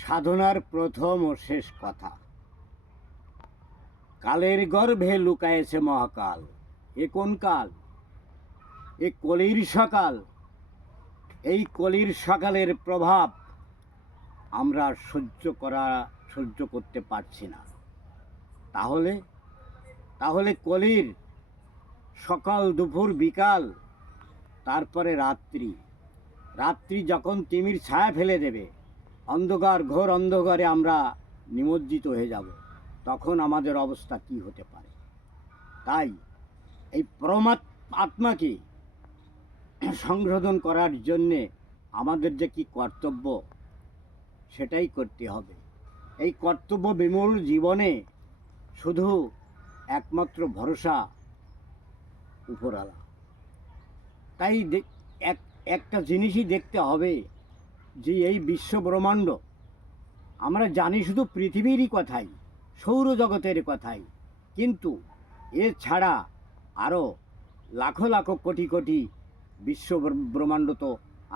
সাধনার প্রথম ও শেষ কথা। কালের গর্ভে লুকায়েছে মহাকাল। এ কোন কাল? এ কলির সকাল। এই কলির সকালের প্রভাব আমরা সহ্য করতে পারছি না। তাহলে তাহলে কলির সকাল, দুপুর, বিকাল, তারপরে রাত্রি। রাত্রি যখন তিমির ছায়া ফেলে দেবে, অন্ধকার, ঘোর অন্ধকারে আমরা নিমজ্জিত হয়ে যাব, তখন আমাদের অবস্থা কি হতে পারে? তাই এই আত্মাকে সংশোধন করার জন্যে আমাদের যে কি কর্তব্য, সেটাই করতে হবে। এই কর্তব্য বিমূল জীবনে শুধু একমাত্র ভরসা উপরওয়ালা। তাই একটা জিনিসই দেখতে হবে যে এই বিশ্ব ব্রহ্মাণ্ড, আমরা জানি শুধু পৃথিবীরই কথাই, সৌরজগতের কথাই, কিন্তু এছাড়া আরও লাখো লাখো কোটি কোটি বিশ্ব ব্রহ্মাণ্ড তো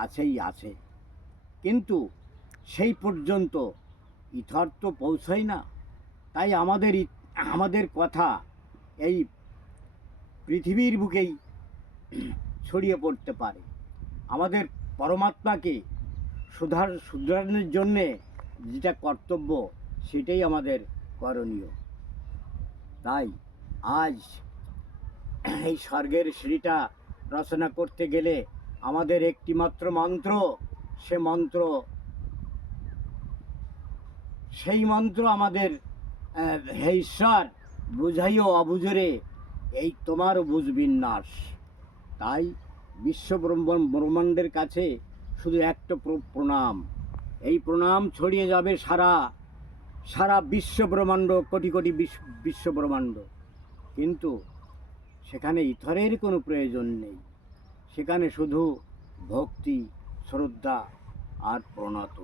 আছেই আছে। কিন্তু সেই পর্যন্ত ইথর তো পৌঁছায় না। তাই আমাদের কথা এই পৃথিবীর বুকেই ছড়িয়ে পড়তে পারে। আমাদের পরমাত্মাকে শুধরানোর জন্যে যেটা কর্তব্য, সেটাই আমাদের করণীয়। তাই আজ এই স্বর্গের সিঁড়িটা রচনা করতে গেলে আমাদের একটিমাত্র মন্ত্র, সেই মন্ত্র আমাদের হে ঈশ্বর, বুঝাইও অবুঝরে এই তোমার বুঝবিন্যাস। তাই বিশ্ব ব্রহ্মাণ্ডের কাছে শুধু একটা প্রণাম। এই প্রণাম ছড়িয়ে যাবে সারা বিশ্ব ব্রহ্মাণ্ড, কোটি কোটি বিশ্ব ব্রহ্মাণ্ড। কিন্তু সেখানে ইথরের কোনো প্রয়োজন নেই। সেখানে শুধু ভক্তি, শ্রদ্ধা আর প্রণত।